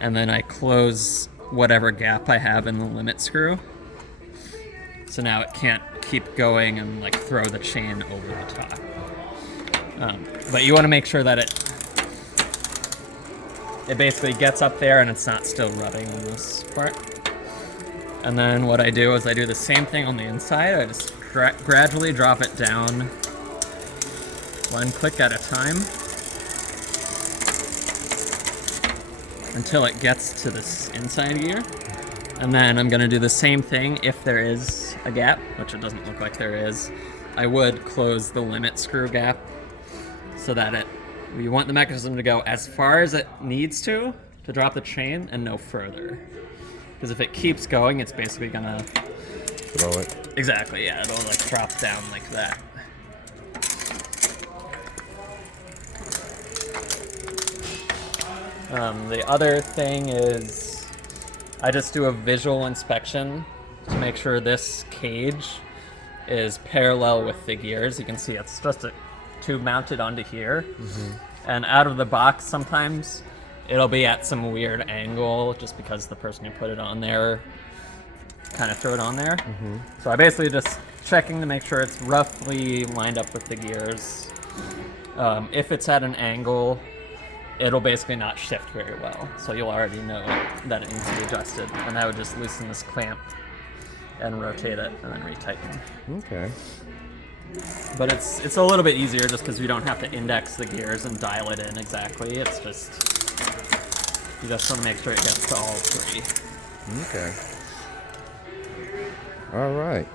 and then I close whatever gap I have in the limit screw. So now it can't keep going and like throw the chain over the top. But you want to make sure that it basically gets up there and it's not still rutting on this part. And then what I do is I do the same thing on the inside. I just gradually drop it down one click at a time until it gets to this inside gear. And then I'm going to do the same thing if there is a gap, which it doesn't look like there is. I would close the limit screw gap so that you want the mechanism to go as far as it needs to drop the chain and no further. Because if it keeps going, it's basically going to throw it. Exactly, yeah, it'll like drop down like that. The other thing is I just do a visual inspection to make sure this cage is parallel with the gears. You can see it's just a tube mounted onto here. And out of the box sometimes it'll be at some weird angle just because the person who put it on there kind of threw it on there. So I basically just checking to make sure it's roughly lined up with the gears. If it's at an angle, it'll basically not shift very well. So you'll already know that it needs to be adjusted. And I would just loosen this clamp and rotate it and then retighten. Okay. But it's a little bit easier just because we don't have to index the gears and dial it in exactly. It's just, you just want to make sure it gets to all three. Okay. All right.